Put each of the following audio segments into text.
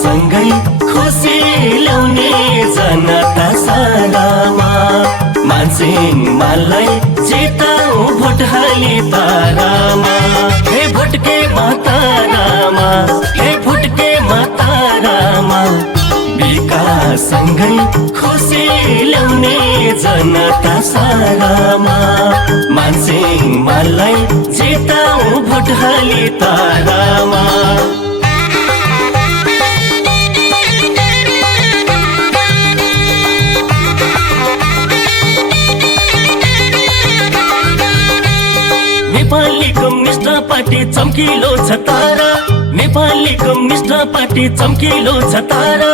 सँगै खुसी ल्याउने जनता सारामा मान्छेङ माललाई जिताऊ भोट हाली तारामा। हे भोटके मातारामा, हे भोटके मातारामा, विकास सँगै खुसी ल्याउने जनता सारामा मान्छेङ माललाई जिताऊ भोट हाली तारामा। नेपाली कम्युनिस्ट पार्टी चम्किलो छ तारा, नेपाली कम्युनिस्ट पार्टी चम्किलो छ तारा।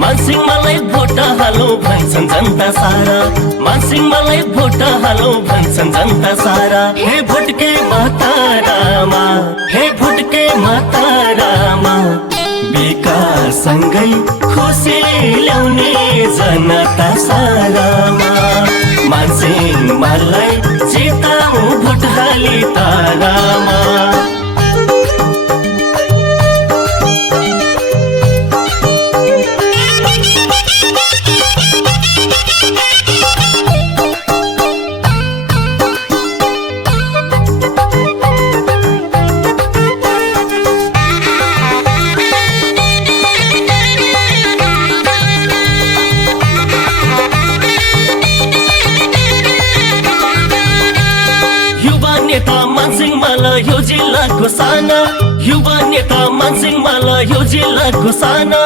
मानसिंह मलाई भोट हालो भन्छन् जनता सारा, मानसिंह मलाई भोट हालो भन्छन् जनता सारा। हे भोटके मातारामा, हे भोटके मातारामा, विकास सँगै खुसी ल्याउने जनता सारामा मानसिंह मलाई जिताऊ भोट हाली तारामा। नेता मानसिंह माला यो जिल्लाको साना, युवा नेता मानसिंह माला यो जिल्लाको साना।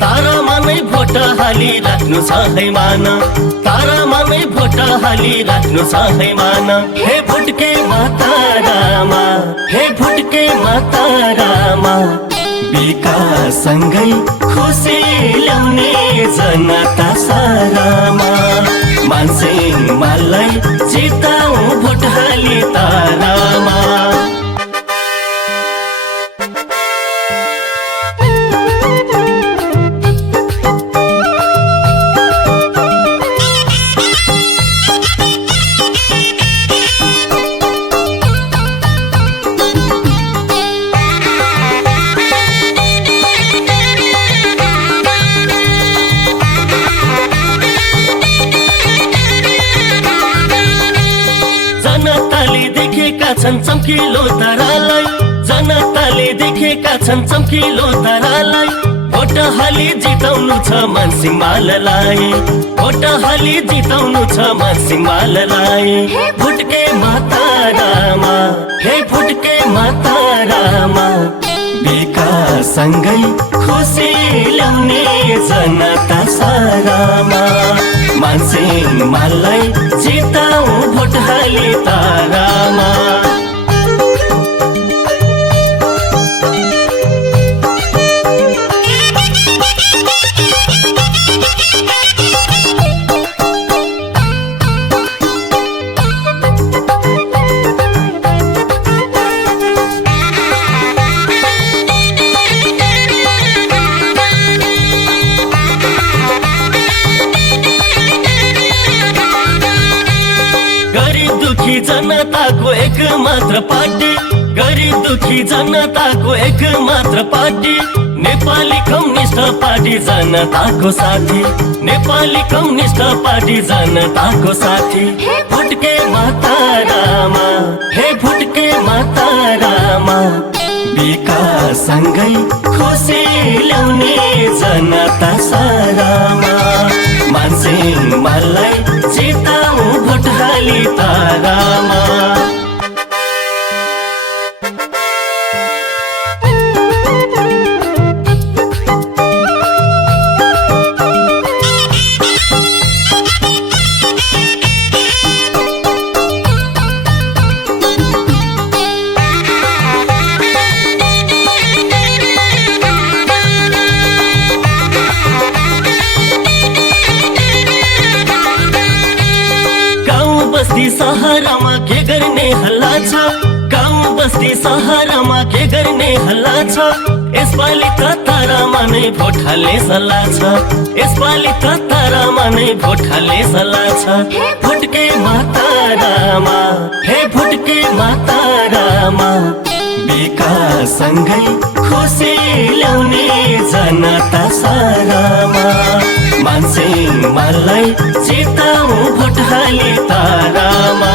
तारामा नै भोट हाली राख्नु छ है मान, तारामा नै भोट हाली राख्नु छ है मान। हे भोटके मातारामा, हे भोटके मातारामा, विकास सँगै खुसी ल्याउने जनता सारामा मानसिंह माललाई जिताऊ भोट हाली तारामा। जनताले देखेका छन् चम्किलो तारालाई, जनताले देखेका छन् चम्किलो तारालाई। भोट हाली जिताउनु छ मानसिंह माललाई, भोट हाली जिताउनु छ मानसिंह माललाई। भोटके मातारामा, हे भोटके मातारामा, विकास सँगै खुसी ल्याउने जनता सारामा मानसिंह माललाई जिताऊ भोट हाली तारामा। गरीब दुखी जनताको एक मात्र पार्टी, गरीब दुखी जनताको एक मात्र पार्टी। नेपाली कम्युनिस्ट पार्टी जनताको साथी, नेपाली कम्युनिस्ट पार्टी जनताको साथी। भोटके मातारामा, हे भोटके मातारामा, विकास सँगै खुसी ल्याउने जनता सारामा मानसिंह माललाई जिताऊ भोट हाली तारामा। बस्ती सहरमा के गर्ने हल्ला छ गाउँ बस्ती सहरमा के गर्ने हल्ला छ यसपालि त तारामा नै भोट हाल्ने सल्लाह छ यसपालि त तारामा नै भोट हाल्ने सल्लाह छ भोटके मातारामा हे भोटके मातारामा विकाससँगै खुसी ल्याउने जनता सारामा मानसिंह माललाई जिताऊ भोट हाली तारामा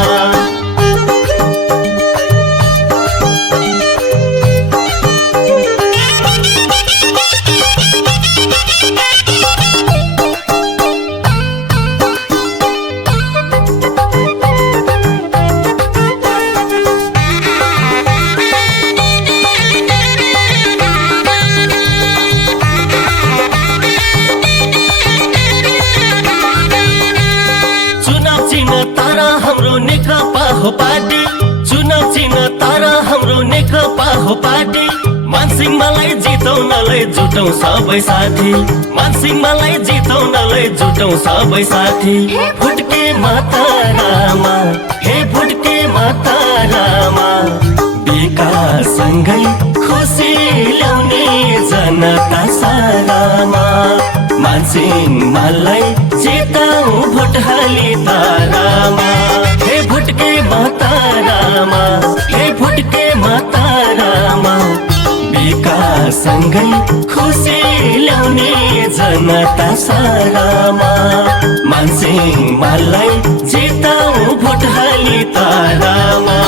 तारा हाम्रो नेकपा हो पार्टी चुनाव चिन्ह तारा हाम्रो नेकपा हो पार्टी मानसिंह माललाई जिताउनलाई जुटौं सबै साथी मानसिंह माललाई जिताउनलाई जुटौं सबै साथी भोटके मातारामा हे भोटके मातारामा विकाससँगै खुसी ल्याउने जनता सारामा मानसिंह माललाई जिताऊ भोट हाली तारामा हे भोटके मातारामा हे भोटके मातारामा विकाससँगै खुसी ल्याउने जनता सारामा मानसिंह माललाई जिताऊ भोट हाली तारामा।